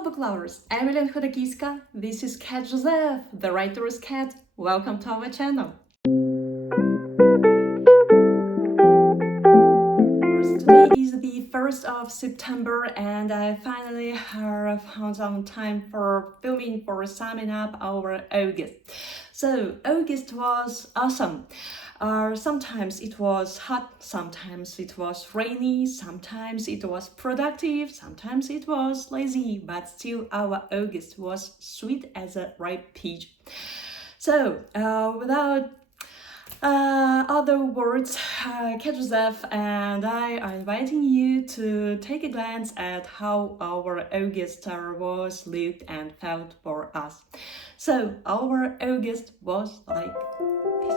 Hello book lovers, I'm Khodakivska. This is Cat Joseph, the writer's cat. Welcome to our channel. Today is the 1st of September and I finally found some time for filming, for summing up our August. So August was awesome. Sometimes it was hot, sometimes it was rainy, sometimes it was productive, sometimes it was lazy, but still our August was sweet as a ripe peach. So without other words, Kat Joseph and I are inviting you to take a glance at how our August was, looked and felt for us. So our August was like this.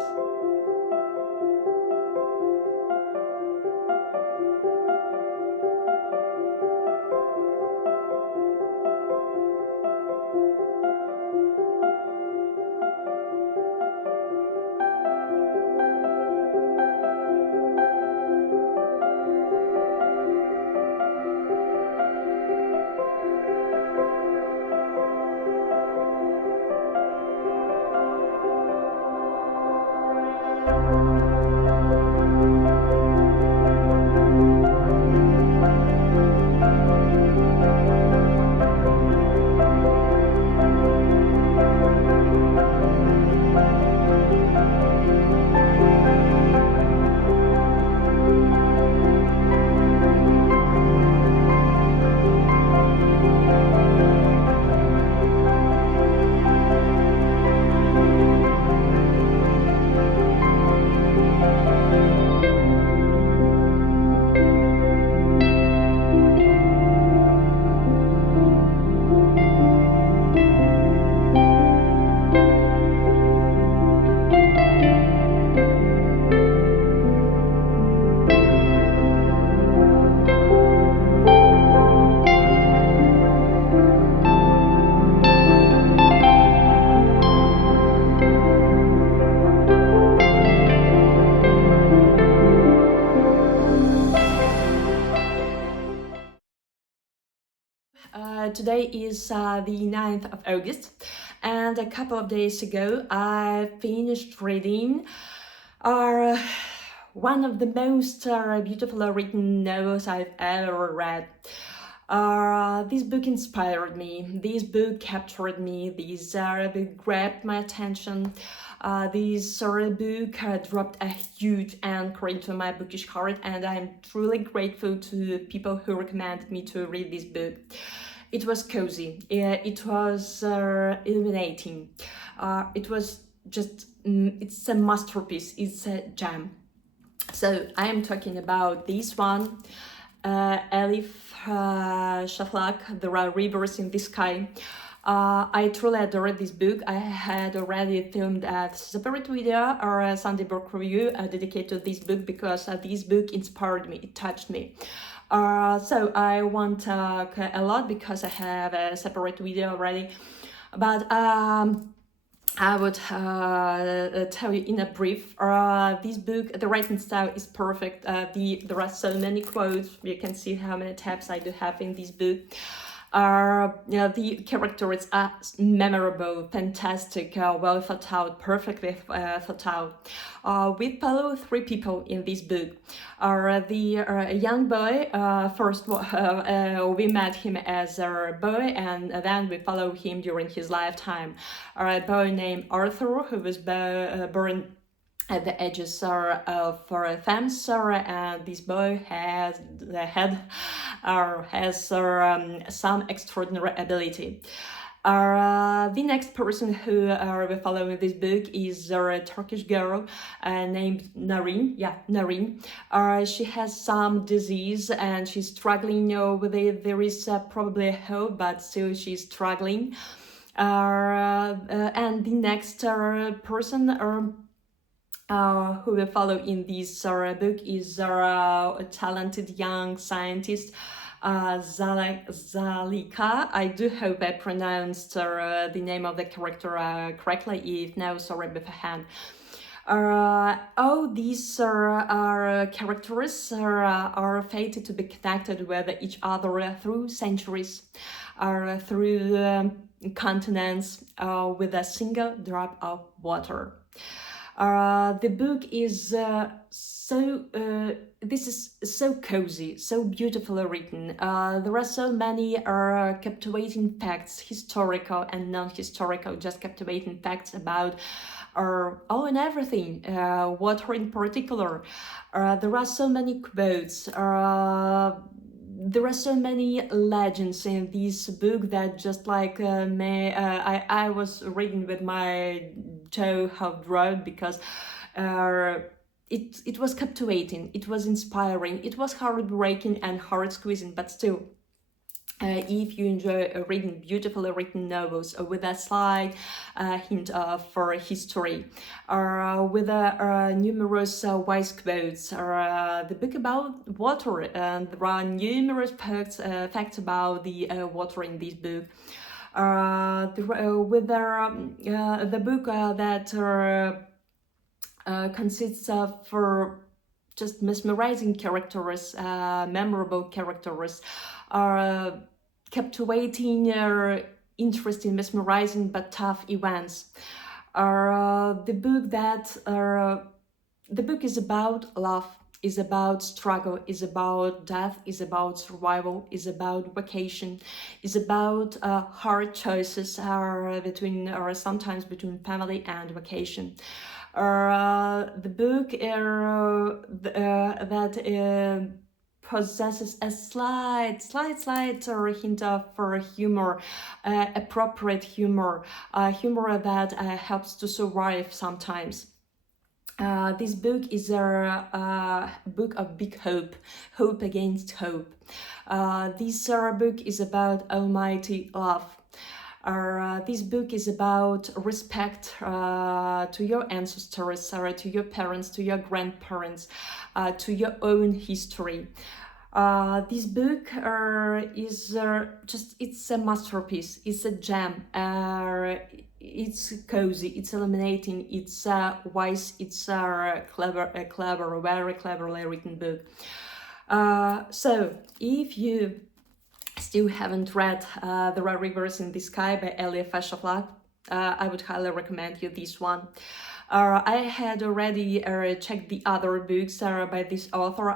Today is the 9th of August and a couple of days ago I finished reading one of the most beautifully written novels I've ever read. This book inspired me, this book captured me, this book grabbed my attention. This book dropped a huge anchor into my bookish heart, and I'm truly grateful to people who recommended me to read this book. It was cozy, it was illuminating, it was just, it's a masterpiece, it's a gem. So I am talking about this one, Elif Shafak, There Are Rivers in the Sky. I truly adored this book. I had already filmed a separate video or a Sunday book review dedicated to this book because this book inspired me, it touched me. So I won't talk a lot because I have a separate video already, but I would tell you in a brief. This book, the writing style is perfect. There are so many quotes. You can see how many tabs I do have in this book. The characters are memorable, fantastic, well thought out, perfectly thought out. We follow three people in this book. The young boy, first we met him as a boy and then we follow him during his lifetime. A boy named Arthur, who was born at the edges of a fence, and this boy has some extraordinary ability. The next person who we follow in this book is a Turkish girl named Narin. She has some disease and she's struggling with it. There is probably hope, but still she's struggling. And the next person who we follow in this book is a talented young scientist, Zalika. I do hope I pronounced the name of the character correctly. If no, sorry beforehand. All these characters are fated to be connected with each other through centuries, through continents, with a single drop of water. The book is this is so cozy, so beautifully written. There are so many captivating facts, historical and non-historical, just captivating facts about all and everything, water in particular. There are so many quotes. There are so many legends in this book that just like I was reading with my jaw half dropped because it was captivating, it was inspiring, it was heartbreaking and heart squeezing, but still. If you enjoy reading beautifully written novels with a slight hint of history, with numerous wise quotes, the book about water, and there are numerous facts about the water in this book. With the book that consists of just mesmerizing characters, memorable characters, captivating, interesting, mesmerizing but tough events. The book is about love, is about struggle, is about death, is about survival, is about vacation, is about hard choices sometimes between family and vacation. The book that possesses a slight hint of humor, appropriate humor, humor that helps to survive sometimes. This book is a book of big hope, hope against hope. This book is about almighty love. This book is about respect to your ancestors, to your parents, to your grandparents, to your own history. This book is it's a masterpiece, it's a gem. It's cozy, it's illuminating, it's wise, it's clever, very cleverly written book. So if you still haven't read There Are Rivers in the Sky by Elia Fashaflat, I would highly recommend you this one. I had already checked the other books by this author.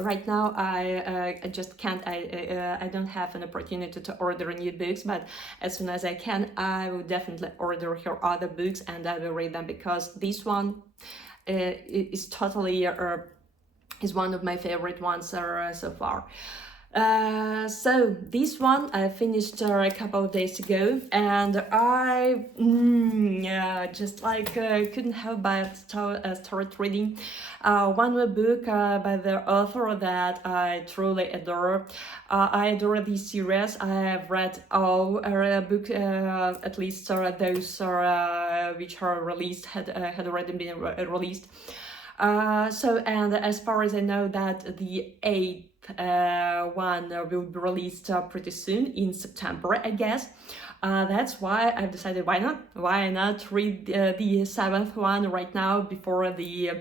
Right now, I just can't. I don't have an opportunity to order new books, but as soon as I can, I will definitely order her other books and I will read them, because this one is totally is one of my favorite ones so far. So this one I finished a couple of days ago, and I just like couldn't help but start reading one more book by the author that I truly adore. I adore this series. I have read all books, at least those which are released had already been released. And as far as I know, that the 8th one will be released pretty soon in September, I guess. That's why I've decided why not read the 7th one right now before the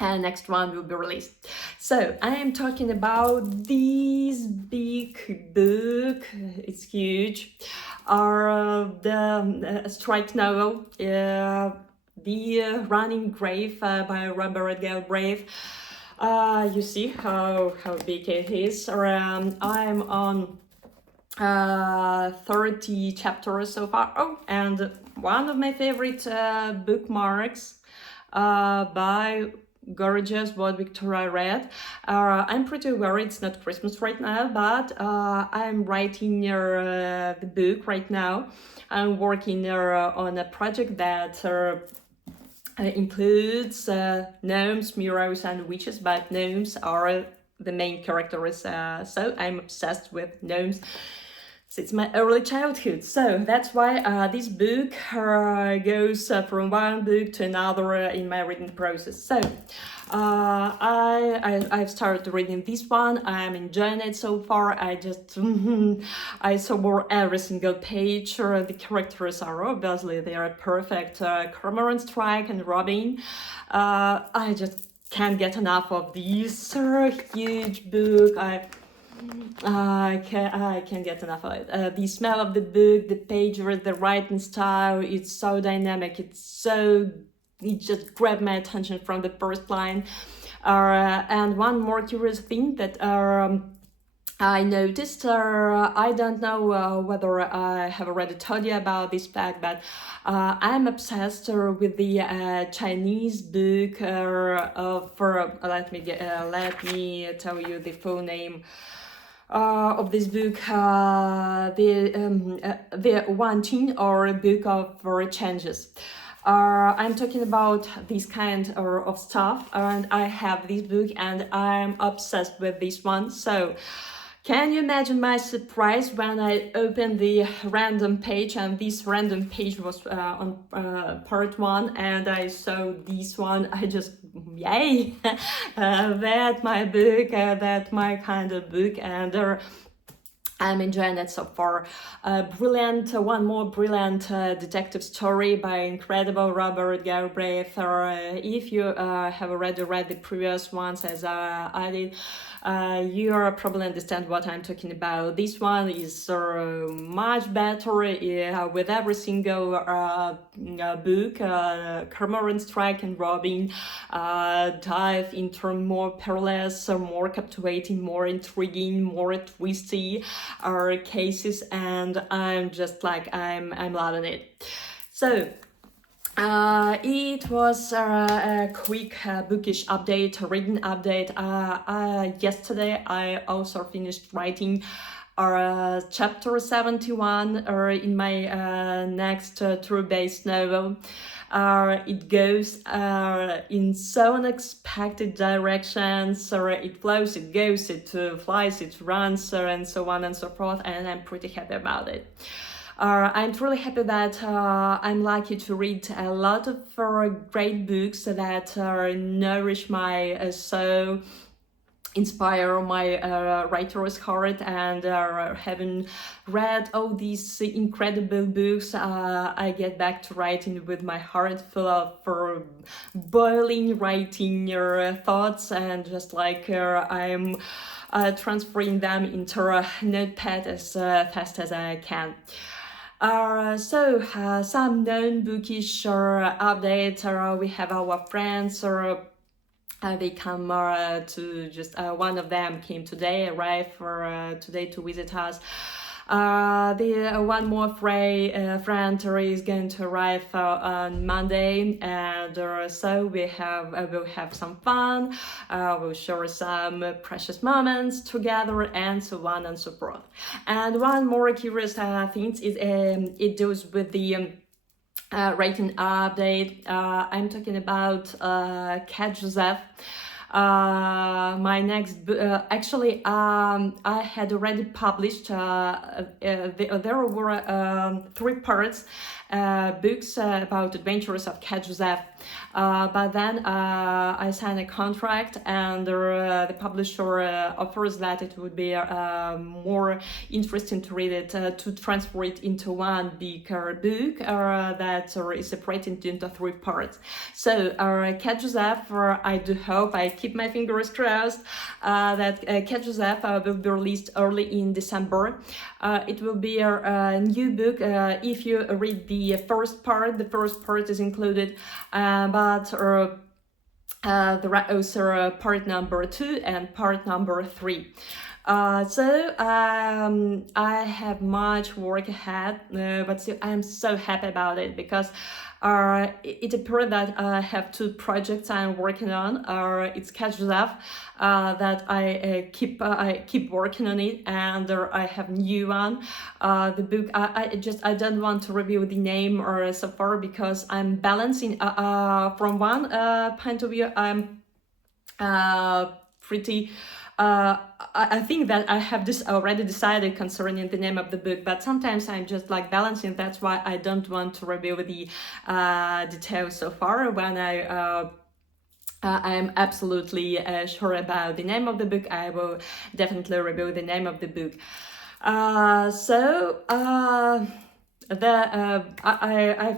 next one will be released. So I am talking about this big book. It's huge. The strike novel, The Running Grave by Robert Galbraith. You see how big it is. I'm on 30 chapters so far. Oh, and one of my favorite bookmarks by gorgeous what Victoria read. I'm pretty aware it's not Christmas right now, but I'm writing the book right now. I'm working on a project that includes gnomes, mirrors, and witches, but gnomes are the main characters, so I'm obsessed with gnomes. since my early childhood. So that's why this book goes from one book to another in my reading process. So I've started reading this one. I'm enjoying it so far. I saw every single page. The characters are obviously they are perfect. Cormoran Strike and Robin. I just can't get enough of this huge book. I can't get enough of it. The smell of the book, the pages, the writing style, it's so dynamic. It just grabbed my attention from the first line. And one more curious thing that I noticed, I don't know whether I have already told you about this fact, but I'm obsessed with the Chinese book let me tell you the full name of this book, the Wanting, or Book of Changes. I'm talking about this kind of stuff, and I have this book and I'm obsessed with this one. So can you imagine my surprise when I opened the random page, and this random page was on part 1, and I saw this one. I just, yay, that my book, that my kind of book, and I'm enjoying it so far. Brilliant, one more brilliant detective story by incredible Robert Galbraith. If you have already read the previous ones as I did, you probably understand what I'm talking about. This one is much better with every single book. Cormoran Strike and Robin dive into more perilous, more captivating, more intriguing, more twisty cases, and I'm just like I'm loving it. So it was a quick bookish update, reading update. Yesterday I also finished writing chapter 71 in my next true-based novel. It goes in so unexpected directions. It flows, it goes, it flies, it runs, and so on and so forth, and I'm pretty happy about it. I'm truly happy that I'm lucky to read a lot of great books that nourish my soul, inspire my writer's heart, and having read all these incredible books, I get back to writing with my heart full of boiling writing thoughts, and just like I'm transferring them into a notepad as fast as I can. Some non-bookish updates. We have our friends, they come to just one of them came today, arrived for today to visit us. One more friend is going to arrive on Monday, and so we'll have some fun. We'll share some precious moments together, and so on and so forth. And one more curious thing is it deals with the writing update. I'm talking about Cat Joseph. My next actually I had already published there were 3 parts books about adventures of Cat Joseph, but then I signed a contract, and the publisher offers that it would be more interesting to read it, to transfer it into one bigger book that is separated into 3 parts. So Cat Joseph, I do hope, I keep my fingers crossed that Cat Joseph will be released early in December. It will be a new book. If you read the first part is included, but there are also part number 2 and part number 3. I have much work ahead, but still I am so happy about it, because it appears that I have 2 projects I'm working on. It's Cat Joseph, that I keep working on it, and I have new one. The book I don't want to reveal the name or so far, because I'm balancing from one point of view. I'm pretty I think that I have this already decided concerning the name of the book, but sometimes I'm just like balancing. That's why I don't want to reveal the details so far. When I'm absolutely sure about the name of the book, I will definitely reveal the name of the book. I've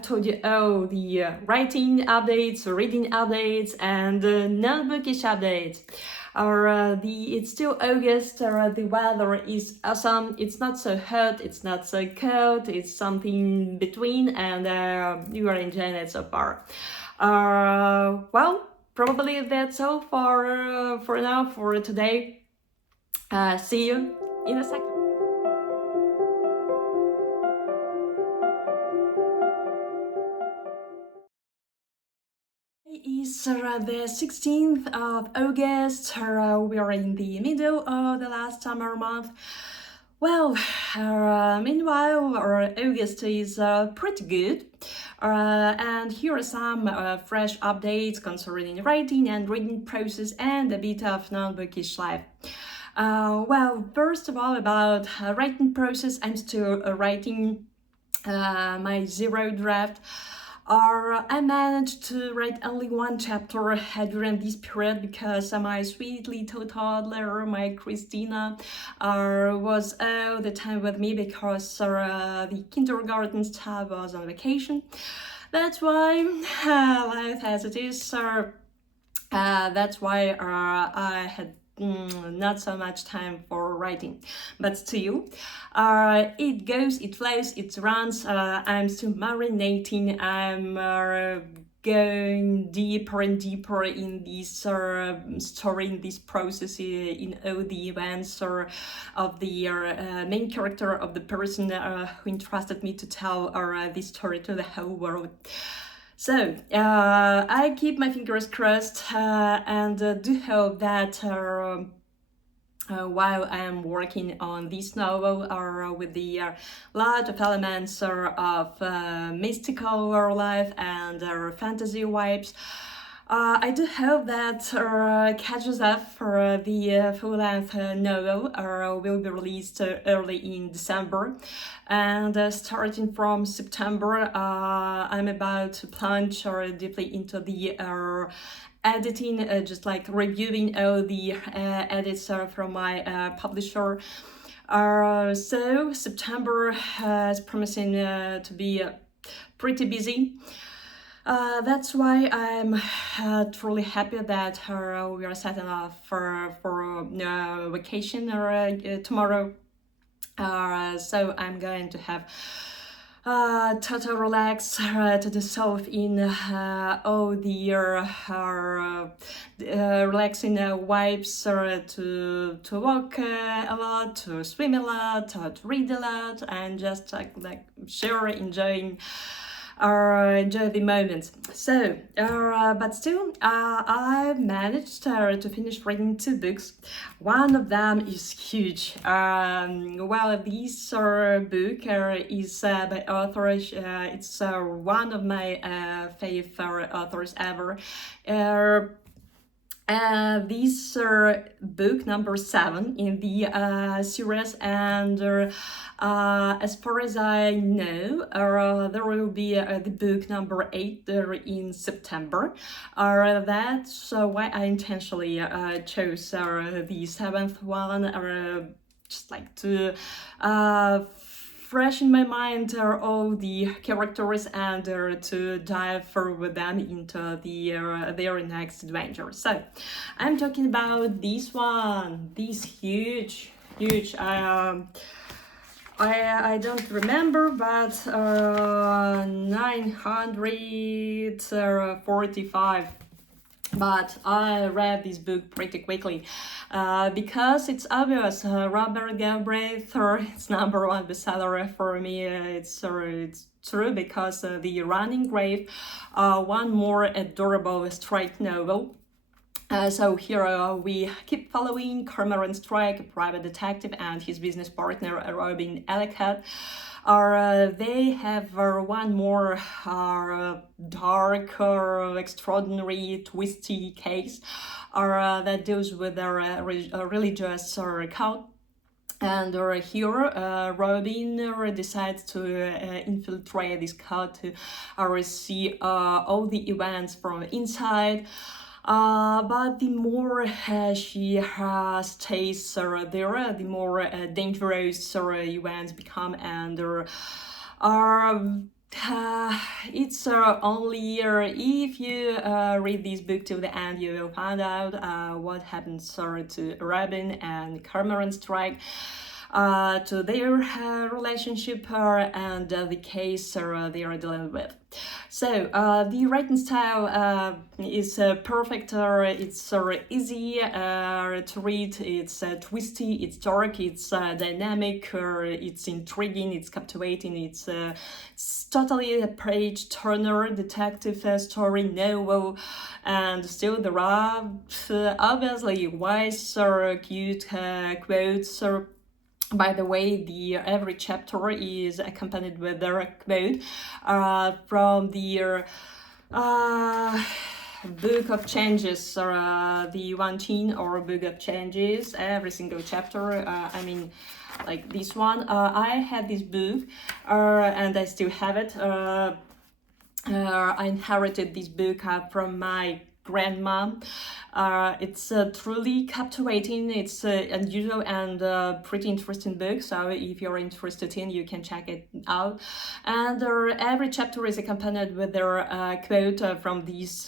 told you all the writing updates, reading updates, and non-bookish updates. It's still August. The weather is awesome. It's not so hot. It's not so cold. It's something between, and you are enjoying it so far. Well, probably that's all for now for today. See you in a second. It's the 16th of August. We are in the middle of the last summer month. Well, meanwhile, August is pretty good. And here are some fresh updates concerning writing and reading process and a bit of non-bookish life. Well, first of all, about writing process, I'm still writing my zero draft. I managed to write only one chapter during this period because my sweet little toddler, my Christina, was all the time with me because the kindergarten staff was on vacation. That's why life as it is. That's why I had not so much time for writing, but still it goes, it flows, it runs. I'm still marinating. I'm going deeper and deeper in this story, in this process, in all the events of the main character, of the person who entrusted me to tell this story to the whole world. So, I keep my fingers crossed and do hope that while I'm working on this novel with the lot of elements of mystical life and fantasy vibes, I do hope that catches up for the full-length novel will be released early in December, and starting from September, I'm about to plunge deeply into the editing, just like reviewing all the edits from my publisher. So September is promising to be pretty busy. That's why I'm truly happy that we are setting off for vacation tomorrow. So I'm going to have total relax to dissolve in all the relaxing vibes, to walk a lot, to swim a lot, to read a lot, and just like sure enjoy the moments. So, but still, I've managed to finish reading 2 books. One of them is huge. Well, this book is by author. It's one of my favorite authors ever. This book number 7 in the series, and as far as I know, there will be the book number 8 in September. That's why I intentionally chose the 7th one, just like to fresh in my mind are all the characters and to dive with them into their next adventure. So I'm talking about this one, this huge I don't remember, but 945. But I read this book pretty quickly because it's obvious. Robert Galbraith, it's #1 bestseller for me. It's true because The Running Grave, one more adorable straight novel. So here we keep following Cormoran Strike, a private detective, and his business partner Robin Ellicott. They have one more dark, extraordinary, twisty case that deals with their religious cult. And here, Robin decides to infiltrate this cult to see all the events from inside. But the more she stays there, the more dangerous events become, and it's only if you read this book till the end, you will find out what happens to Robin and Cormoran Strike, to their relationship and the case they are dealing with. So the writing style is perfect. It's easy to read. It's twisty. It's dark. It's dynamic. It's intriguing. It's captivating. It's totally a page turner detective story novel, and still there are obviously wise, cute quotes. By the way, every chapter is accompanied with a quote from the Book of Changes, or the 1 or Book of Changes. Every single chapter, I mean, like this one. I had this book, and I still have it. I inherited this book from my grandma. It's truly captivating. It's unusual and pretty interesting book. So if you're interested in, you can check it out. And every chapter is accompanied with their quote from this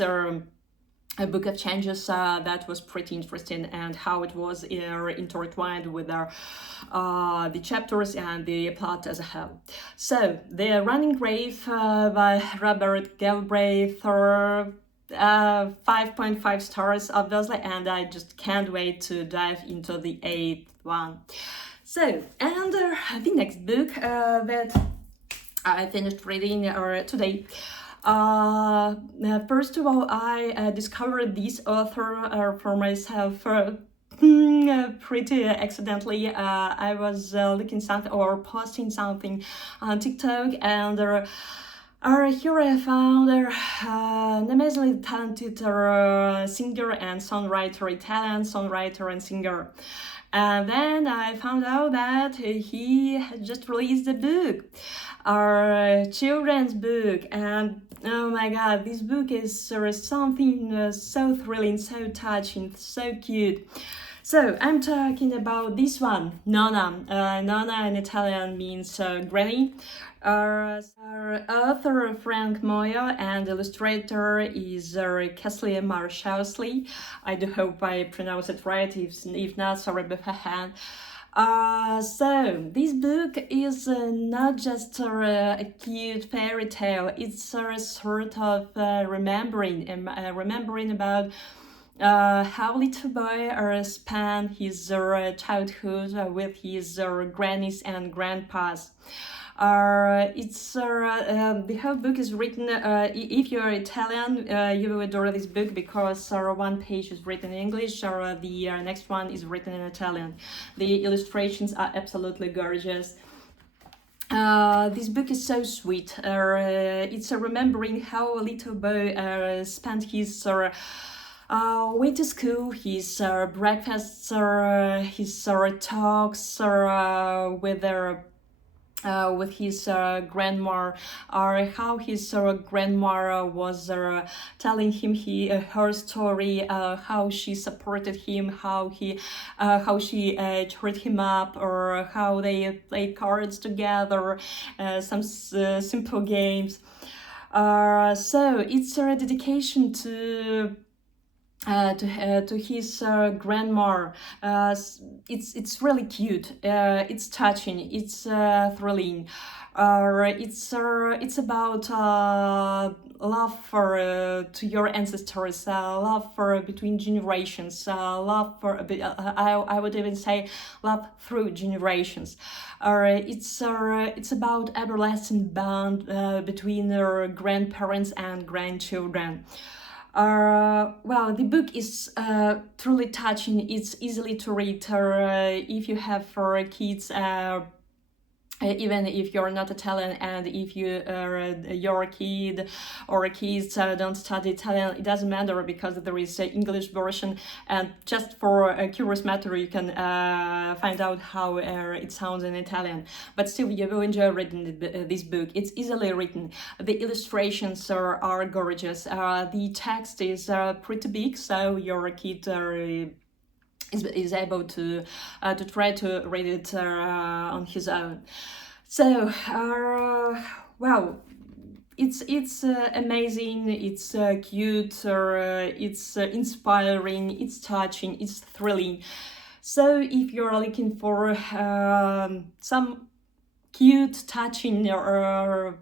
a Book of Changes that was pretty interesting, and how it was intertwined with the chapters and the plot as a whole. So, The Running Grave by Robert Galbraith, 5.5 stars obviously, and I just can't wait to dive into the 8th one. So, and the next book that I finished reading today. First of all, I discovered this author for myself pretty accidentally. I was looking something or posting something on TikTok, and here I found an amazingly talented singer and songwriter, Italian songwriter and singer. And then I found out that he had just released a book, our children's book, and oh my god, this book is something so thrilling, so touching, so cute. So I'm talking about this one, Nonna. Nonna in Italian means granny. Our author Frank Moya and illustrator is Kesley Marshalsley. I do hope I pronounce it right. If not, sorry beforehand. So this book is not just a cute fairy tale. It's a sort of remembering about how little boy spent his childhood with his grannies and grandpas. The whole book is written, if you're Italian, you will adore this book, because one page is written in English, or the next one is written in Italian. The illustrations are absolutely gorgeous. This book is so sweet. It's remembering how a little boy spent his way to school, his breakfasts, his talks with his grandma, or how his grandma was telling him her story, how she supported him, how she cheered him up, or how they played cards together, some simple games. So it's a dedication to his grandma. It's really cute. It's touching. It's thrilling. It's about love to your ancestors, love between generations, love I would even say love through generations. It's about everlasting bond between grandparents and grandchildren. Well, the book is truly touching. It's easily to read. If you have for kids, even if you're not Italian, and if your kid or kids don't study Italian, it doesn't matter, because there is an English version, and just for a curious matter, you can find out how it sounds in Italian. But still, you will enjoy reading this book. It's easily written. The illustrations are gorgeous. The text is pretty big, so your kid is able to try to read it on his own. So, wow, it's amazing. It's cute. It's inspiring. It's touching. It's thrilling. So, if you're looking for some cute, touching, or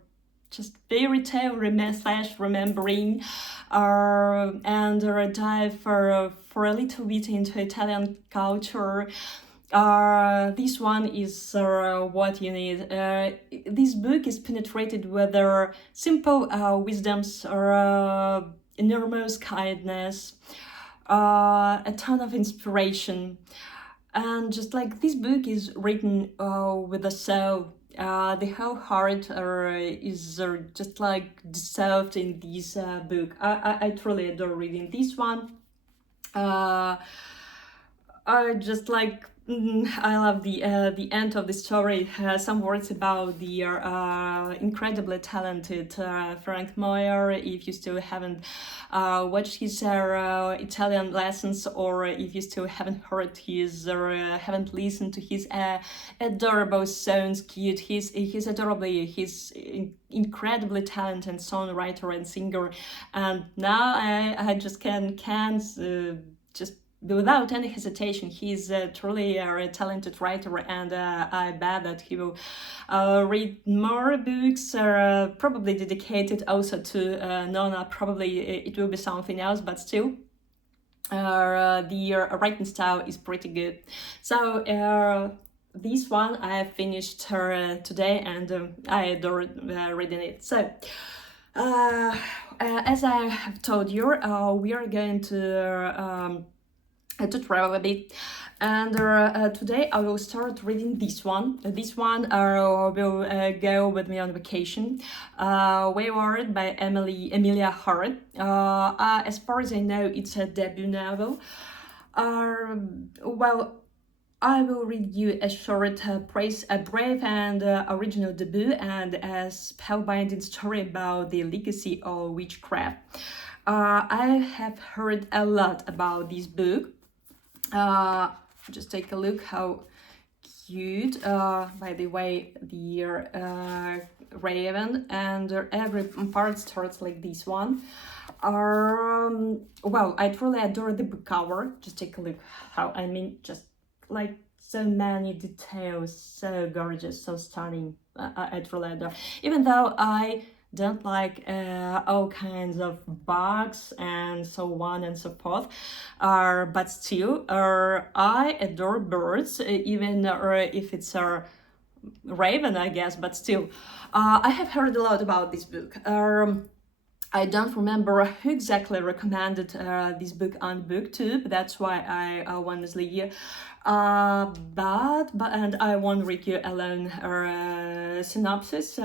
just fairy tale / remembering, and dive for a little bit into Italian culture, this one is what you need. This book is penetrated with their simple wisdoms, or enormous kindness, a ton of inspiration, and just like this book is written with a soul. The whole heart is just like dissolved in this book. I truly adore reading this one. I just like I love the end of the story. Some words about the incredibly talented Frank Moyer. If you still haven't watched his Italian lessons, or if you still haven't heard his or haven't listened to his adorable songs, cute. He's adorably. He's incredibly talented songwriter and singer. And now I just can't just. Without any hesitation, he's truly a talented writer, and I bet that he will read more books, probably dedicated also to Nona. Probably it will be something else, but still, the writing style is pretty good. So this one I finished today, and I adore reading it. So. As I have told you, we are going to travel a bit, and today I will start reading this one. This one will go with me on vacation. Wayward by Emilia Hart. As far as I know, it's a debut novel. Well, I will read you a short praise, a brave and original debut, and a spellbinding story about the legacy of witchcraft. I have heard a lot about this book. Just take a look how cute. By the way, the raven, and every part starts like this one. Well, I truly adore the book cover. Just take a look how, I mean, just like so many details, so gorgeous, so stunning. I truly adore. Even though I don't like all kinds of bugs and so on and so forth, but still, I adore birds, even if it's a raven, I guess, but still. I have heard a lot about this book. I don't remember who exactly recommended this book on BookTube. That's why I honestly here. And I won't read you alone synopsis.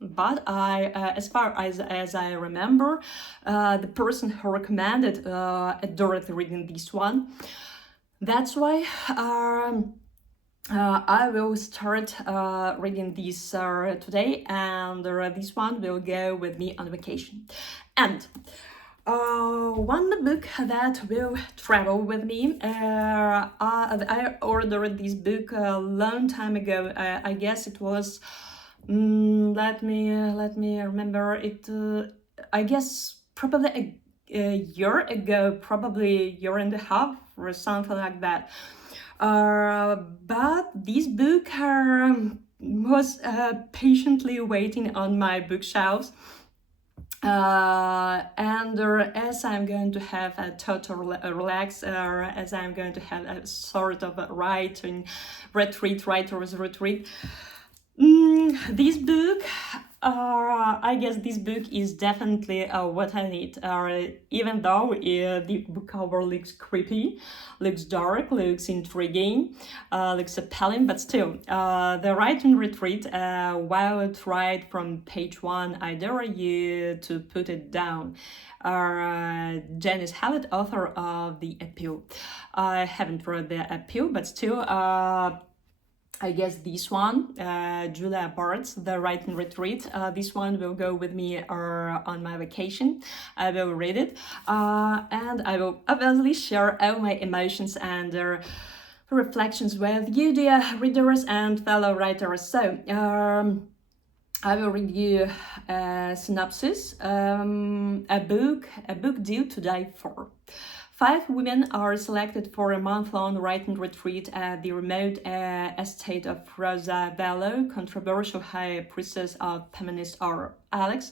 But I, as far as I remember, the person who recommended adored reading this one. That's why I will start reading this today, and this one will go with me on vacation. And one book that will travel with me. I ordered this book a long time ago. I guess it was. Let me remember it. I guess probably a year ago, probably a year and a half or something like that. But this book was patiently waiting on my bookshelves. And as I'm going to have a total relax, as I'm going to have a sort of a writer's retreat, this book I guess this book is definitely what I need. Even though the book cover looks creepy, looks dark, looks intriguing, looks appealing, but still, the writing retreat, while it right from page one, I dare you to put it down. Janice Hallett, author of The Appeal. I haven't read The Appeal, but still, I guess this one, Julia Bart's The Writing Retreat, this one will go with me on my vacation. I will read it, and I will obviously share all my emotions and reflections with you, dear readers and fellow writers. So, I will read you a synopsis, a book due to die for. 5 women are selected for a month-long writing retreat at the remote estate of Rosa Bello, controversial high priestess of feminist art. Alex,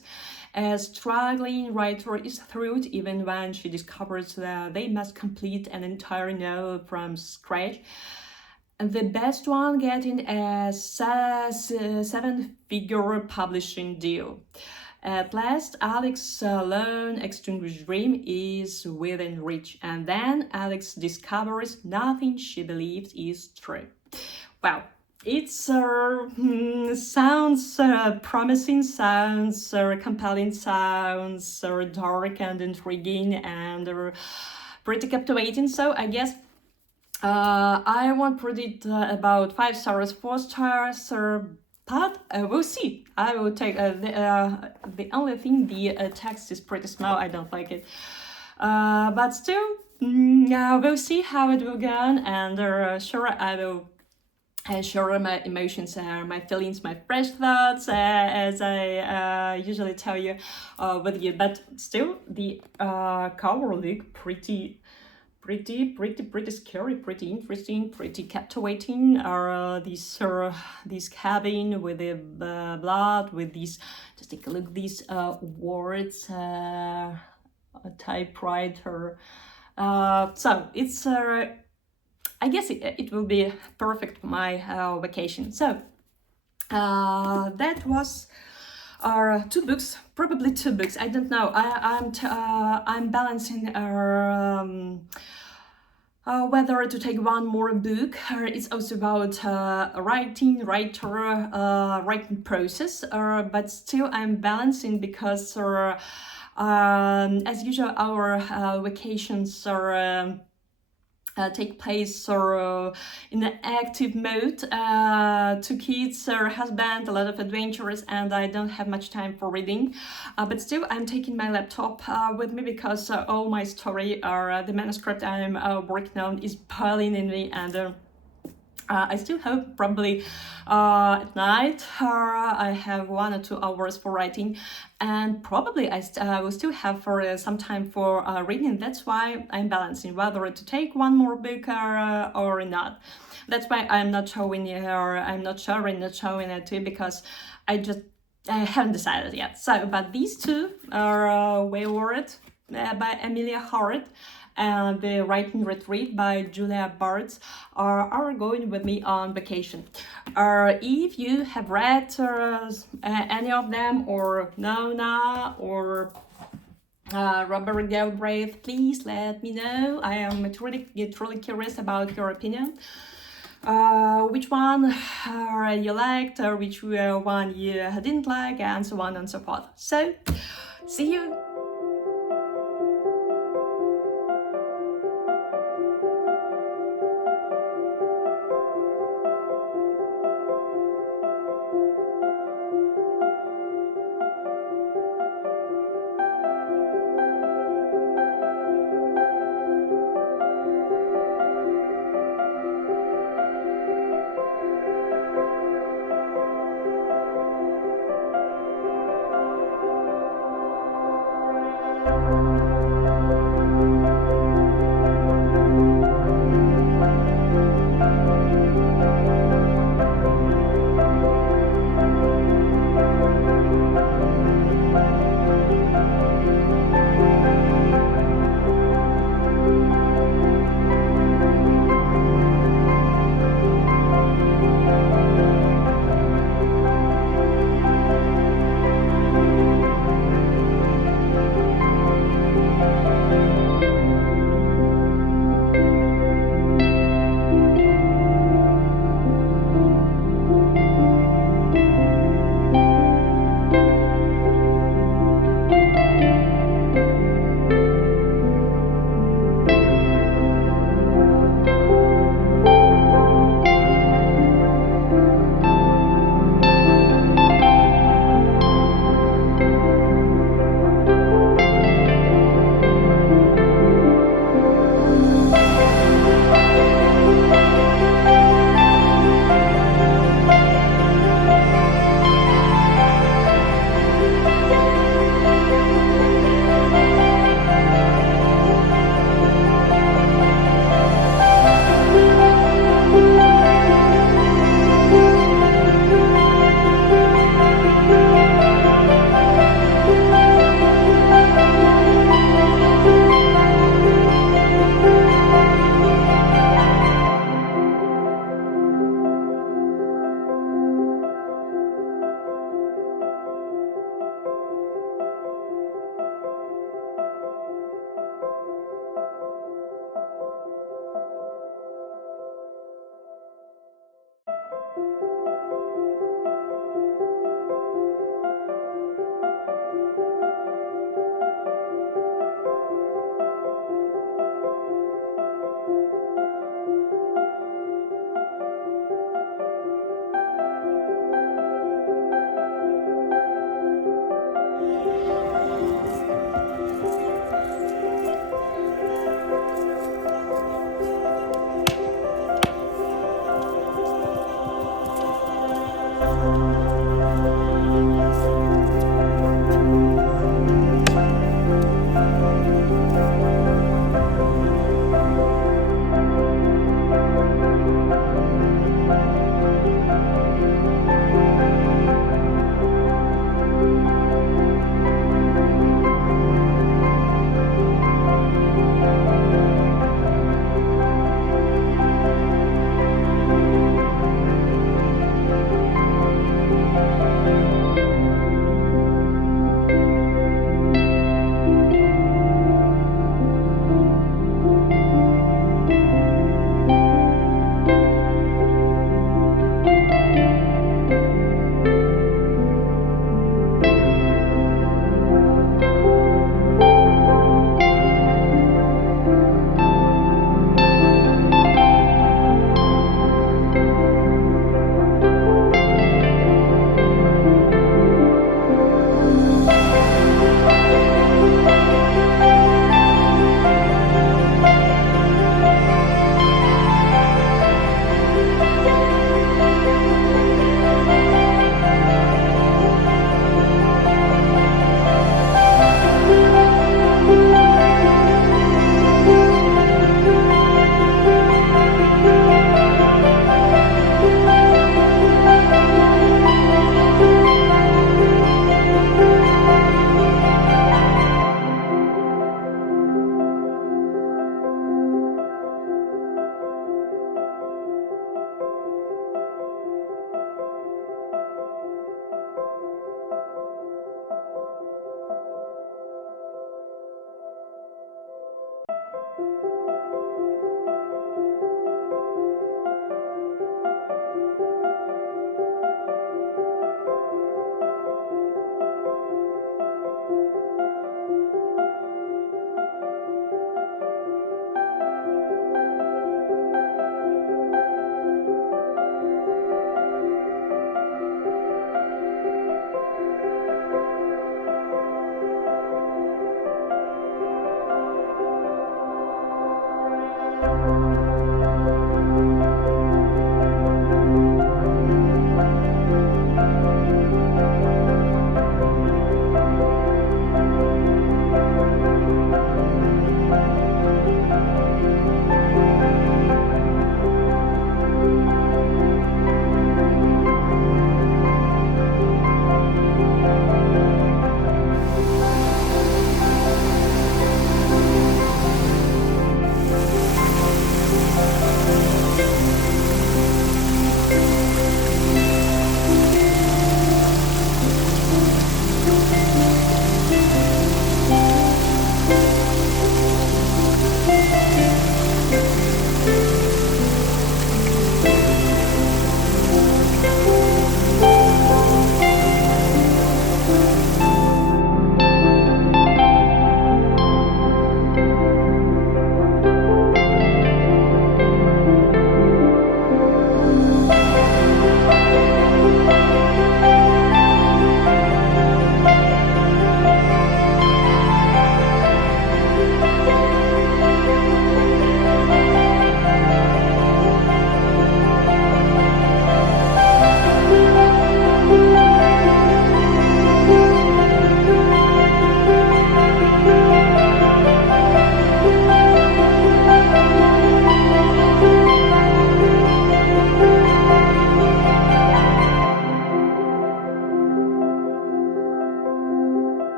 a struggling writer, is thrilled even when she discovers that they must complete an entire novel from scratch. And the best one getting a 7-figure publishing deal. At last, Alex's lone extinguished dream is within reach, and then Alex discovers nothing she believed is true. Wow, it sounds promising, sounds compelling, sounds dark and intriguing and pretty captivating. So I guess I won't put it about 5 stars, 4 stars, but we'll see. I will take the only thing, the text is pretty small. I don't like it, but still, we'll see how it will go on, and sure, I will share my emotions, my feelings, my fresh thoughts, as I usually tell you with you. But still, the cover look pretty scary, pretty interesting, pretty captivating. This cabin with the blood, with these, just take a look, these words, typewriter. So it's I guess it will be perfect for my vacation. So that was are 2 books, probably 2 books. I don't know. I'm balancing whether to take one more book. It's also about writing process. But still, I'm balancing because as usual, our vacations are. Take place in an active mode. 2 kids, husband, a lot of adventures, and I don't have much time for reading. But still, I'm taking my laptop with me because all my story, the manuscript I'm working on, is boiling in me, and I still hope probably at night I have 1 or 2 hours for writing, and probably I will still have for some time for reading. That's why I'm balancing whether to take 1 more book or not. That's why I'm not showing it, or I'm not showing it too, because I haven't decided yet. So, but these 2 are Wayward by Amelia Hart and The Writing Retreat by Julia Bartz are going with me on vacation. If you have read any of them, or Nona, or Robert Galbraith, please let me know. I am truly curious about your opinion. Which one you liked, or which one you didn't like, and so on and so forth. So, see you!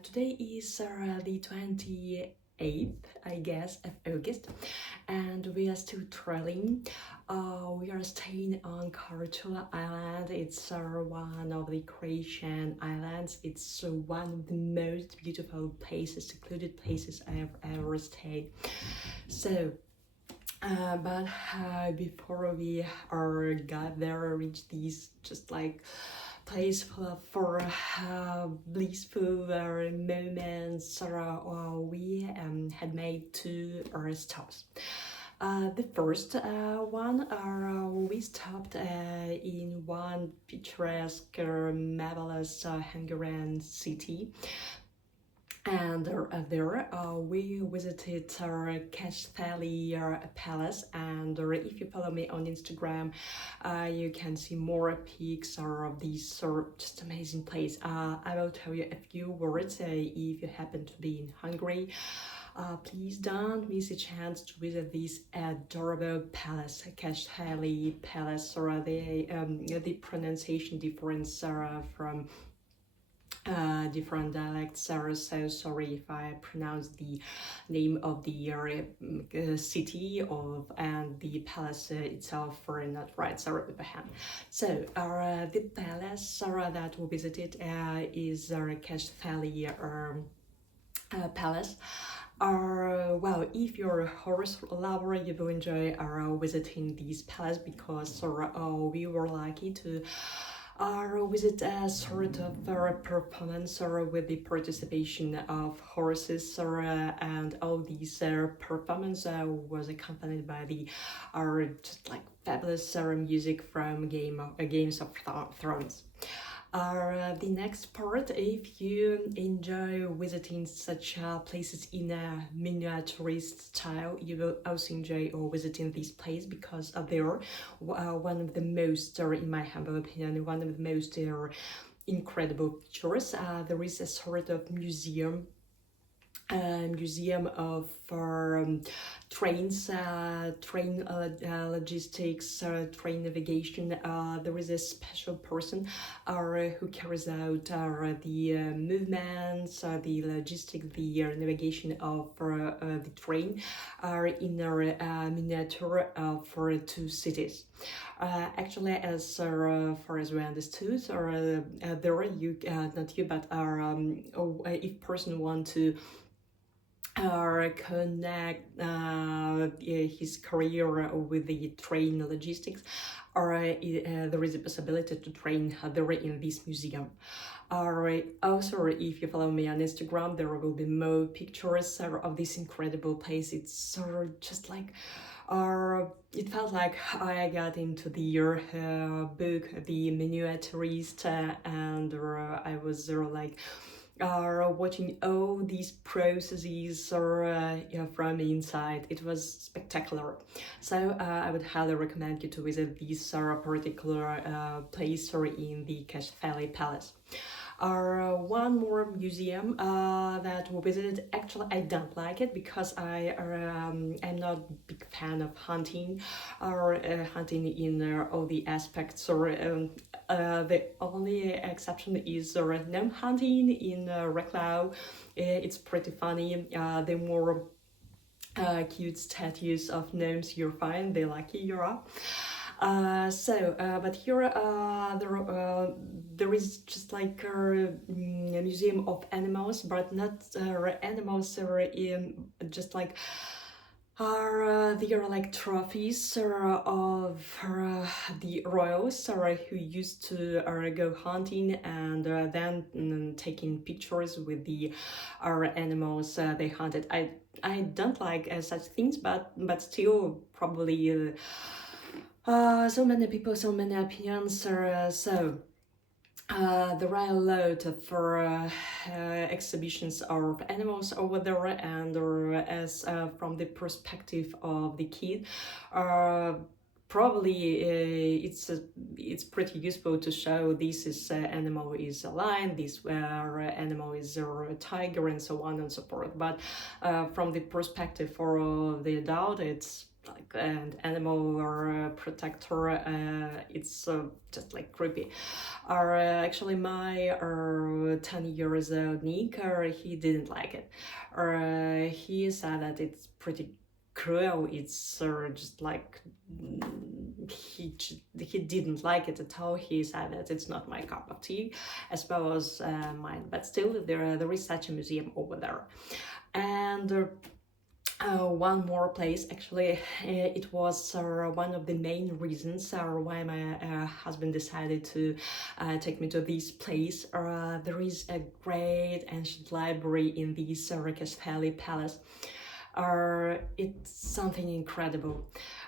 Today is the 28th, I guess, of August, and we are still traveling. We are staying on Khodakivska Island. It's one of the Croatian islands. It's one of the most beautiful places, secluded places I have ever stayed. So, but before we got there, reached these just like place for blissful moments. We had made two stops. The first one, we stopped in one picturesque, marvelous Hungarian city. And there we visited Kashthali Palace, and if you follow me on Instagram, you can see more pics of this just amazing place. I will tell you a few words if you happen to be in Hungary. Please don't miss a chance to visit this adorable palace, Kashthali Palace, or the pronunciation difference from different dialects. So sorry if I pronounce the name of the city and the palace itself not right. Sorry beforehand. So the palace that we visited is Kashthali Palace. Well, if you're a horse lover, you will enjoy visiting this palace because we were lucky to visit a sort of performance with the participation of horses, and all these performance was accompanied by the just like fabulous music from Games of Thrones. The next part, if you enjoy visiting such places in a miniaturist style, you will also enjoy visiting this place because they are one of the most, in my humble opinion, one of the most incredible pictures. There is a sort of museum of trains, train logistics, train navigation. There is a special person who carries out the movements, the logistics, the navigation of the train in a miniature for two cities. Actually, as far as we understood, there you not you, but if person want to connect his career with the train logistics, or there is a possibility to train there in this museum. Also, if you follow me on Instagram, there will be more pictures of this incredible place. It's just like it felt like I got into the book, The Miniaturist, and I was like watching all these processes from inside. It was spectacular. So I would highly recommend you to visit this particular place in the Kashfali Palace. One more museum that we visited. Actually, I don't like it because I'm not a big fan of hunting or hunting in all the aspects. Or the only exception is gnome hunting in Reklau. It's pretty funny. The more cute statues of gnomes you find, the luckier you are. But here there is just like a museum of animals, but not animals just like they are like trophies of the royals who used to go hunting and then taking pictures with the animals they hunted. I don't like such things, but still probably so many people, so many opinions. There are a lot of exhibitions of animals over there, and as from the perspective of the kid, probably it's pretty useful to show this is animal is a lion, this animal is a tiger, and so on and so forth. But from the perspective for the adult, it's like an animal or a protector, it's just like creepy. Actually my 10 years old Nick, he didn't like it. He said that it's pretty cruel. It's just like he didn't like it at all. He said that it's not my cup of tea, as well as mine. But still, there is such a museum over there. And one more place, actually, it was one of the main reasons why my husband decided to take me to this place. There is a great ancient library in the Kashfali Palace. It's something incredible.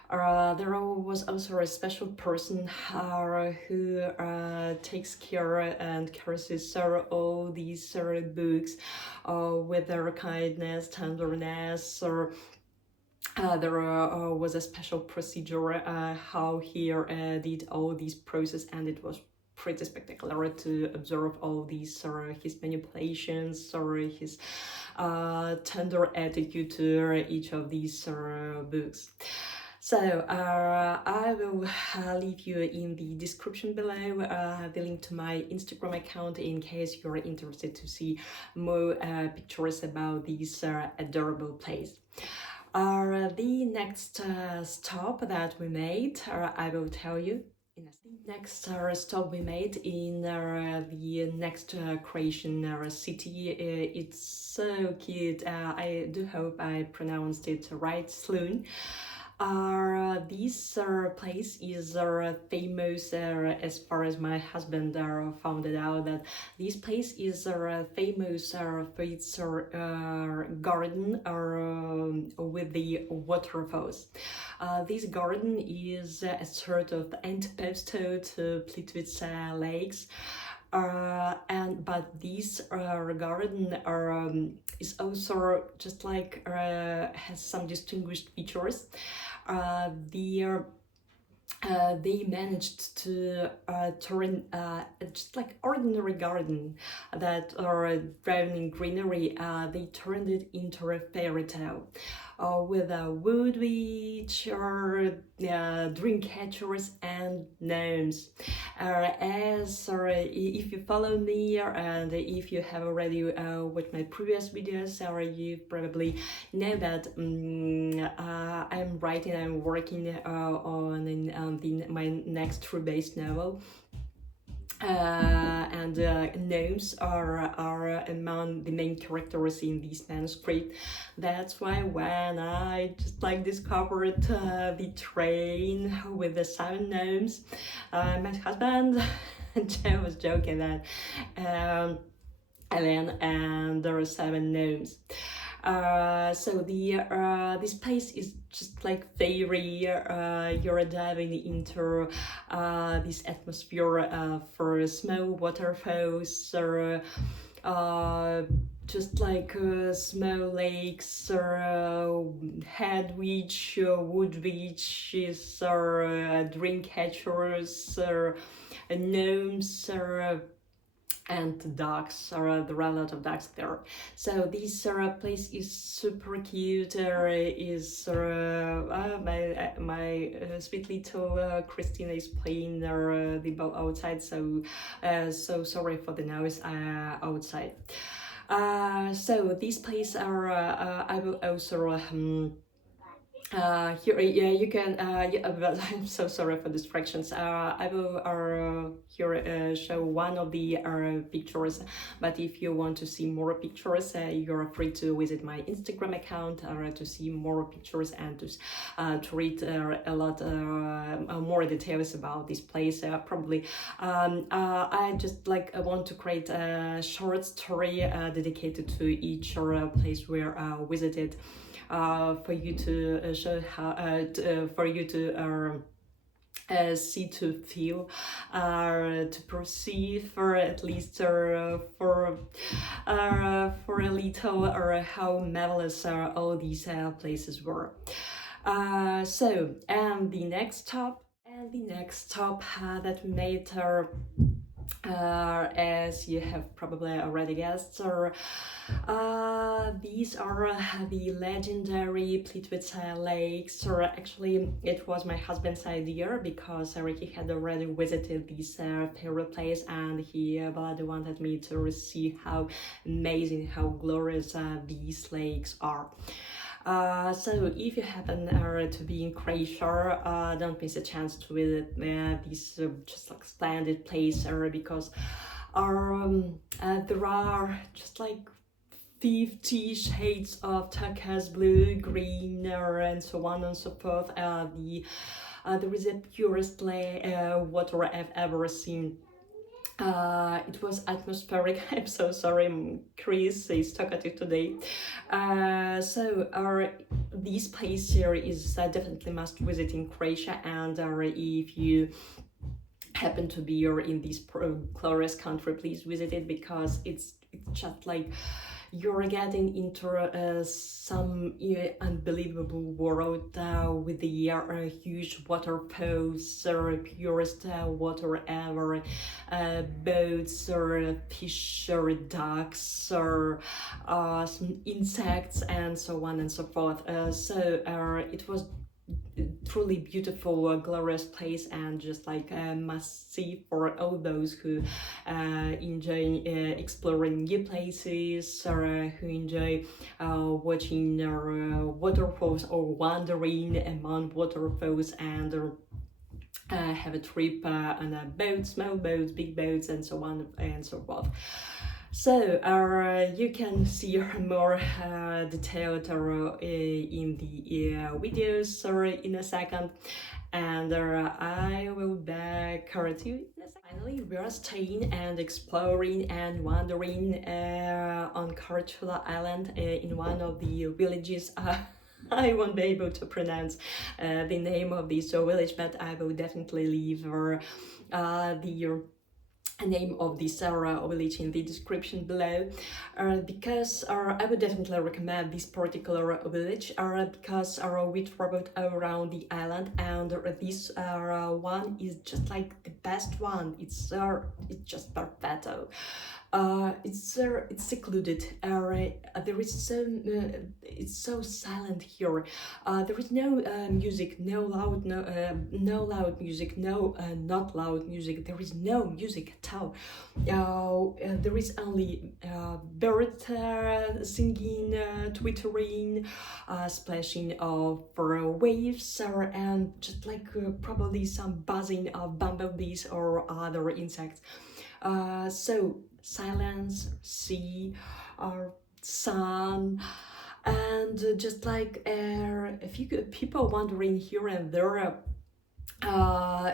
There was also a special person who takes care and caresses all these books with their kindness, tenderness, or there was a special procedure how he did all these process, and it was pretty spectacular to observe all these his manipulations or his tender attitude to each of these books. So I will leave you in the description below the link to my Instagram account in case you're interested to see more pictures about this adorable place. The next stop that we made, I will tell you. The next stop we made in the next Croatian city. It's so cute. I do hope I pronounced it right, Slun. This place is famous as far as my husband found it out, that this place is famous for its garden with the waterfalls. This garden is a sort of antiposto to Plitvice lakes. But this garden is also just like has some distinguished features. they managed to turn just like ordinary garden that are drowned in greenery, they turned it into a fairy tale with a wood witch or dream catchers and gnomes. If you follow me and if you have already watched my previous videos, or you probably know that I'm working on my next true-based novel. And gnomes are among the main characters in this manuscript. That's why when I just like discovered the train with the 7 gnomes, my husband Joe was joking that Ellen and there are 7 gnomes. So this place is just like fairy. You're diving into this atmosphere for small waterfalls or just like small lakes or head witch, wood witches, or dream catchers, or gnomes, or and ducks, or there are a lot of ducks there. So this place is super cute. Is my sweet little Christina is playing the ball outside. So so sorry for the noise outside. So these places are I will also here, yeah, you can. But I'm so sorry for distractions. I will here show one of the pictures. But if you want to see more pictures, you're free to visit my Instagram account to see more pictures and to read a lot more details about this place. Probably, I just like I want to create a short story dedicated to each place where I visited. For you to show how for you to see, to feel, to perceive, or at least for a little, or how marvelous all these places were. So the next stop that we made as you have probably already guessed, these are the legendary Plitvice lakes, or actually it was my husband's idea because he had already visited this favorite place and he wanted me to see how amazing, how glorious these lakes are. So if you happen to be in Croatia, don't miss a chance to visit this just like splendid place, because there are just like 50 shades of turquoise blue, green, and so on and so forth. There is the purest water I've ever seen. It was atmospheric. I'm so sorry, Chris is talkative today. So this place here is definitely must visit in Croatia, and if you happen to be in this glorious country, please visit it, because it's just like you're getting into some unbelievable world with the huge waterfalls, or purest water ever, boats, or fish, or ducks, or some insects, and so on and so forth. So it was truly beautiful, glorious place, and just like a must see for all those who enjoy exploring new places, or who enjoy watching waterfalls, or wandering among waterfalls, and have a trip on a boat, small boats, big boats, and so on and so forth. So you can see more detailed in the videos or in a second, and I will back to you in a second. Finally, we are staying and exploring and wandering on Khodakivska Island in one of the villages. I won't be able to pronounce the name of this village, but I will definitely leave the name of this village in the description below, because I would definitely recommend this particular village because we traveled around the island, and this one is just like the best one. It's just perfecto. It's secluded. There is it's so silent here. There is no music, no loud music, no not loud music. There is no music at all. There is only birds singing, twittering, splashing of waves, and just like probably some buzzing of bumblebees or other insects. So silence, sea, sun, and just like a few people wandering here and there.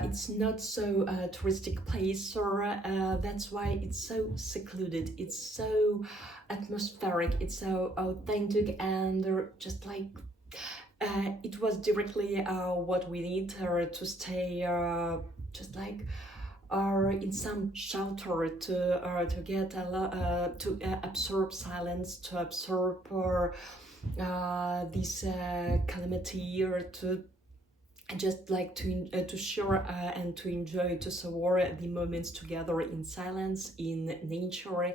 It's not so touristic place, or that's why it's so secluded. It's so atmospheric. It's so authentic, and just like it was directly what we need to stay. Just like in some shelter to get to absorb silence, to absorb this calamity, or to just like to share and to enjoy, to savor the moments together in silence, in nature,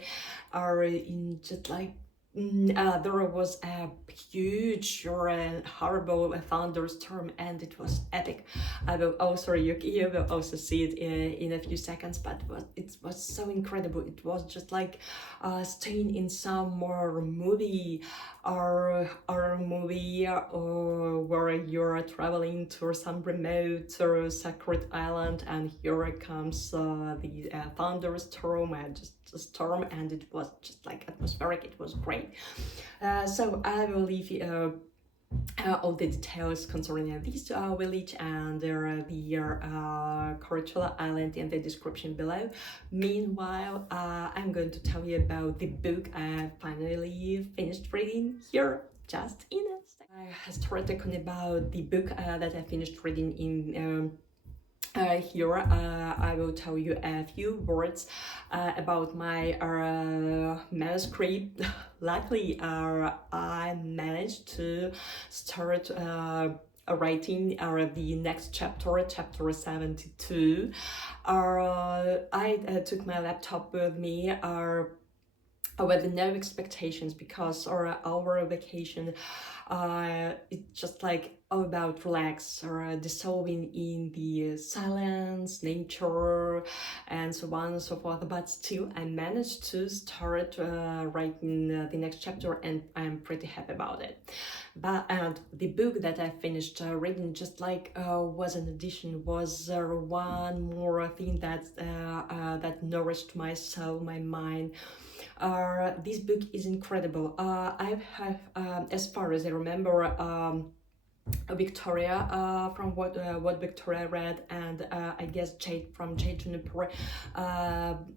or in just like there was a huge or a horrible thunderstorm, and it was epic. I will also you will also see it in a few seconds, but it was so incredible. It was just like staying in some more movie or movie, or where you're traveling to some remote or secret island, and here comes the thunderstorm and just a storm, and it was just like atmospheric. It was great. So I will leave you all the details concerning this village and the Korčula Island in the description below. Meanwhile, I'm going to tell you about the book I finally finished reading here just in a second. I started talking about the book that I finished reading in here. I will tell you a few words about my manuscript. Luckily, I managed to start writing the next chapter, chapter 72. I took my laptop with me with no expectations, because our vacation it's just like all about relax, or dissolving in the silence, nature, and so on and so forth. But still, I managed to start writing the next chapter, and I'm pretty happy about it. And the book that I finished reading, just like was an addition, was one more thing that that nourished my soul, my mind. This book is incredible. I have, as far as I remember, Victoria from what Victoria read, and I guess Jade from Jade Juniper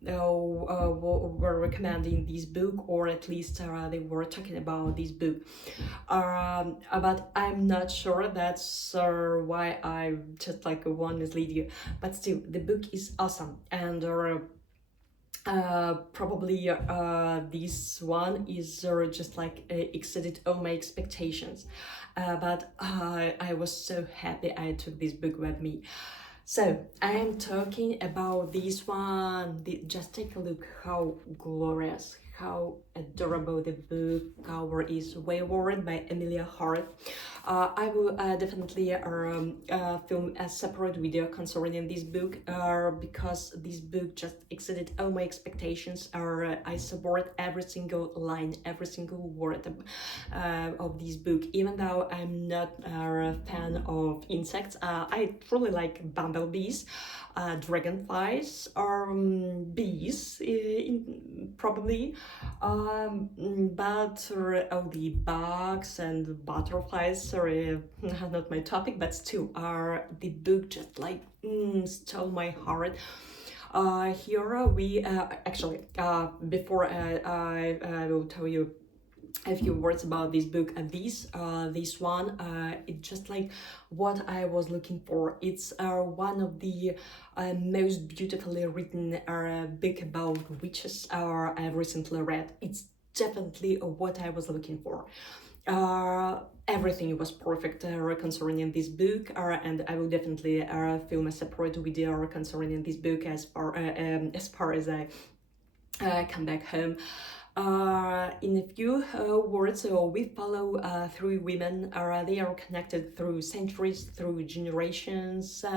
were recommending this book, or at least they were talking about this book. But I'm not sure. That's why I just like won't mislead you. But still, the book is awesome, and probably this one is just like exceeded all my expectations, but I was so happy I took this book with me. So I am talking about this one. Just take a look how glorious, how adorable the book cover is. Wayward by Emilia Hart. I will definitely film a separate video concerning this book, because this book just exceeded all my expectations. I support every single line, every single word of this book. Even though I'm not a fan of insects, I truly like bumblebees, dragonflies, or bees, probably. But all the bugs and butterflies are not my topic, but still, the book just like stole my heart. Here we actually before I will tell you a few words about this book. This one, it's just like what I was looking for. It's one of the most beautifully written book about witches I've recently read. It's definitely what I was looking for. Everything was perfect concerning this book, and I will definitely film a separate video concerning this book as far as I come back home. In a few words, we follow three women. They are connected through centuries, through generations. They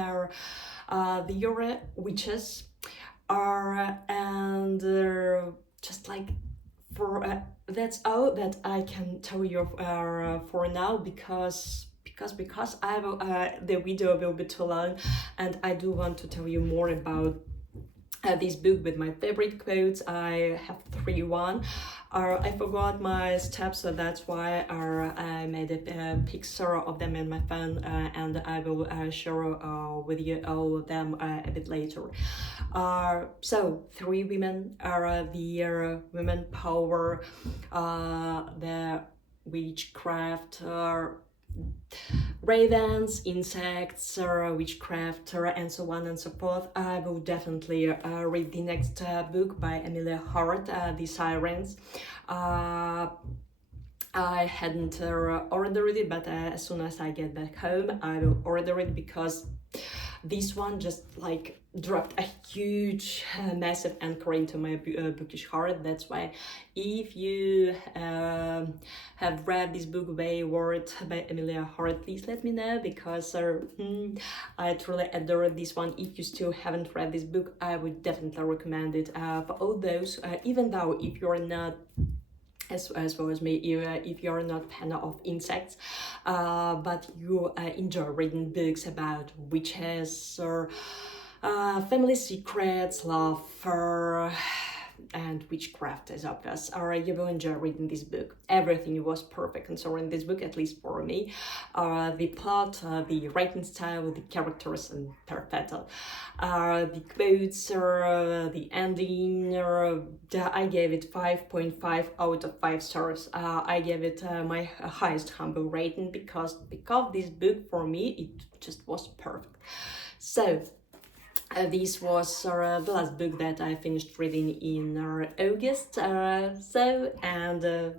are witches, and just like for that's all that I can tell you for now, because I will, the video will be too long, and I do want to tell you more about this book with my favorite quotes. I have one. I forgot my steps, so that's why I made a picture of them in my phone, and I will share with you all of them a bit later. So three women are the women power, the witchcraft, ravens, insects, witchcraft, and so on and so forth. I will definitely read the next book by Emilia Hart, The Sirens. I hadn't ordered it, but as soon as I get back home, I will order it, because this one just like dropped a huge, massive anchor into my bookish heart. That's why, if you have read this book, Wayward by Emilia Hart, please let me know, because I truly adore this one. If you still haven't read this book, I would definitely recommend it for all those, even though if you're not as well as me, if you're not a fan of insects, but you enjoy reading books about witches or family secrets, love, and witchcraft is obvious, or you will enjoy reading this book. Everything was perfect concerning this book, at least for me. The plot, the writing style, the characters, and perfect. The quotes, the ending, I gave it 5.5 out of 5 stars. I gave it my highest humble rating, because this book for me, it just was perfect. So this was the last book that I finished reading in August. See you in the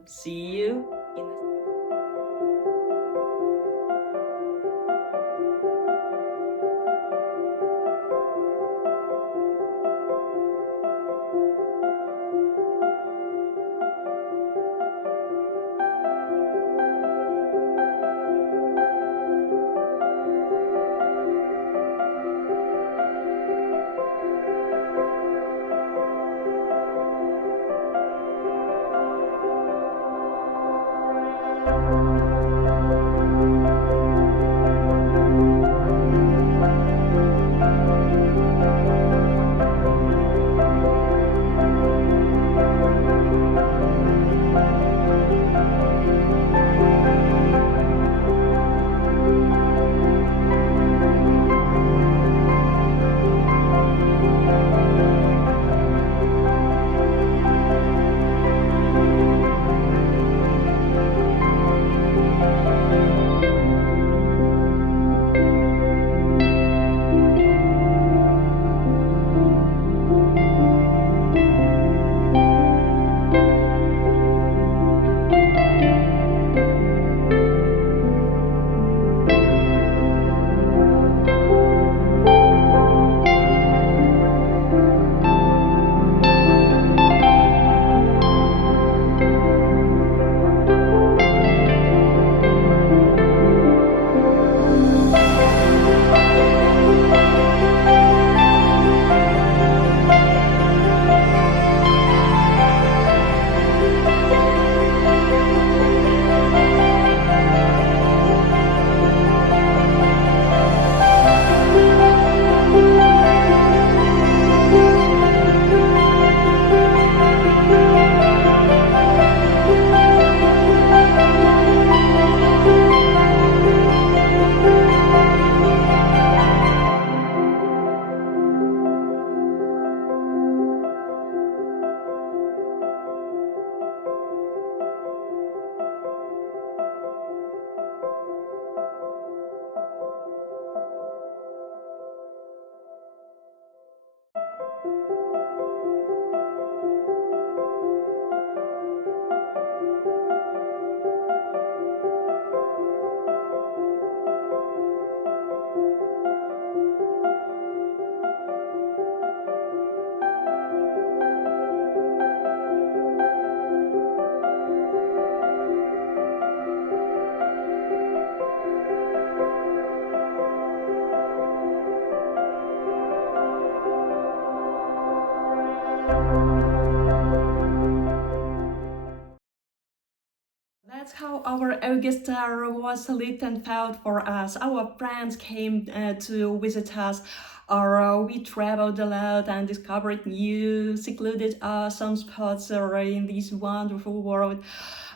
that's how our August was looked and felt for us. Our friends came to visit us. We traveled a lot and discovered new secluded awesome spots in this wonderful world.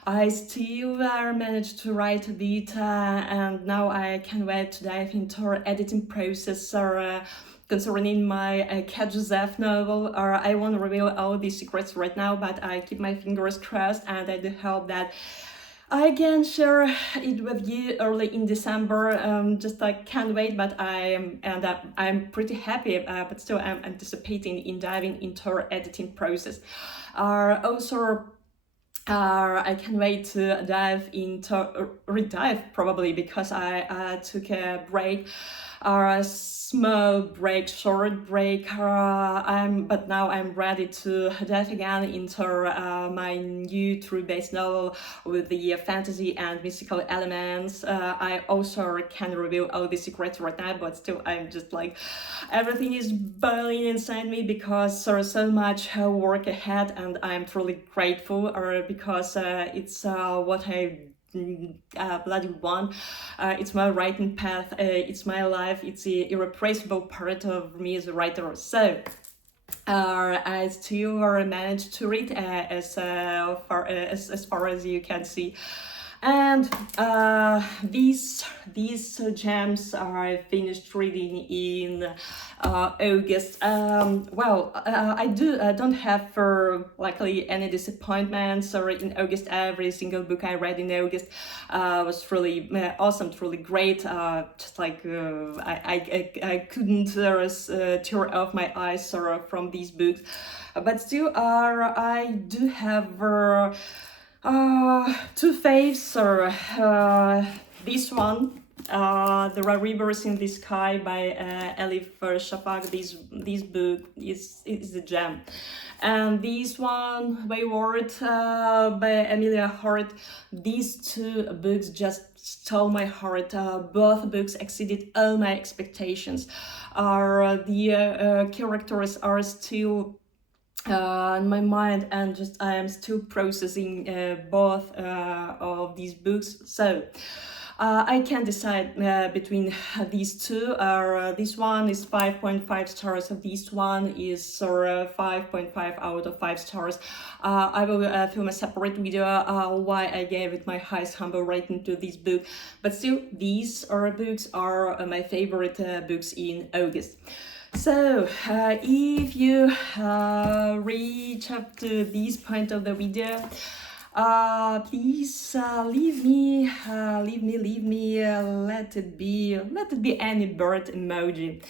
I still managed to write a bit, and now I can't wait to dive into our editing process concerning my Cat Joseph novel. I won't reveal all the secrets right now, but I keep my fingers crossed, and I do hope that I can share it with you early in December. Just I can't wait, but I'm pretty happy, but still I'm anticipating in diving into our editing process. Also. I can't wait to dive into redive probably because I took a break, a small break, short break. But now I'm ready to dive again into my new true-based novel with the fantasy and mystical elements. I also can't reveal all the secrets right now, but still I'm just like everything is boiling inside me because there's so much work ahead, and I'm truly grateful because it's what I bloody want. It's my writing path, it's my life, it's an irreplaceable part of me as a writer. So I still managed to read as far as you can see. And these gems I finished reading in August. I don't have luckily any disappointments. Or in August, every single book I read in August was really awesome, truly great. Just like I couldn't tear off my eyes from these books, but still, I do have. Two faves are this one, There Are Rivers in the Sky by Elif Shafak. This book is a gem. And this one, Wayward by Emilia Hart. These two books just stole my heart. Both books exceeded all my expectations. The characters are still in my mind, and just I am still processing both of these books. So I can decide between these two. This one is 5.5 stars. This one is 5.5 out of 5 stars. I will film a separate video why I gave it my highest humble rating to this book. But still, these books are my favorite books in August. So, if you reach up to this point of the video, please leave me. Let it be any bird emoji.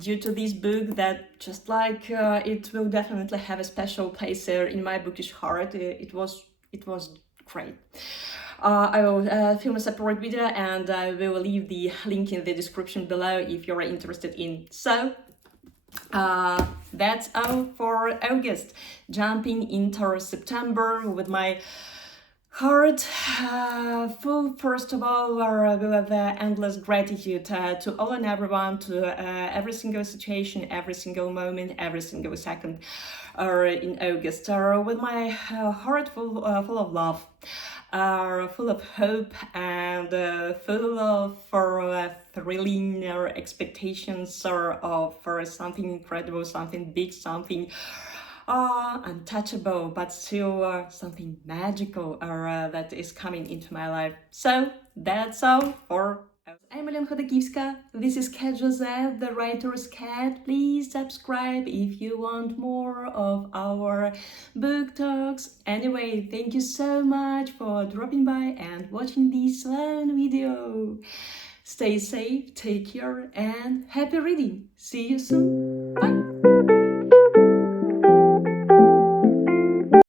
Due to this book, that just like it will definitely have a special place in my bookish heart. It was great. I will film a separate video, and I will leave the link in the description below if you're interested in. So that's all for August. Jumping into September with my heart full, first of all, with endless gratitude to all and everyone, to every single situation, every single moment, every single second in August, with my heart full of love. Full of hope and full of thrilling expectations of something incredible, something big, something untouchable, but still something magical that is coming into my life. So that's all for I'm Khodakivska. This is Cat Joseph, the writer's cat. Please subscribe if you want more of our book talks. Anyway, thank you so much for dropping by and watching this long video. Stay safe, take care, and happy reading. See you soon.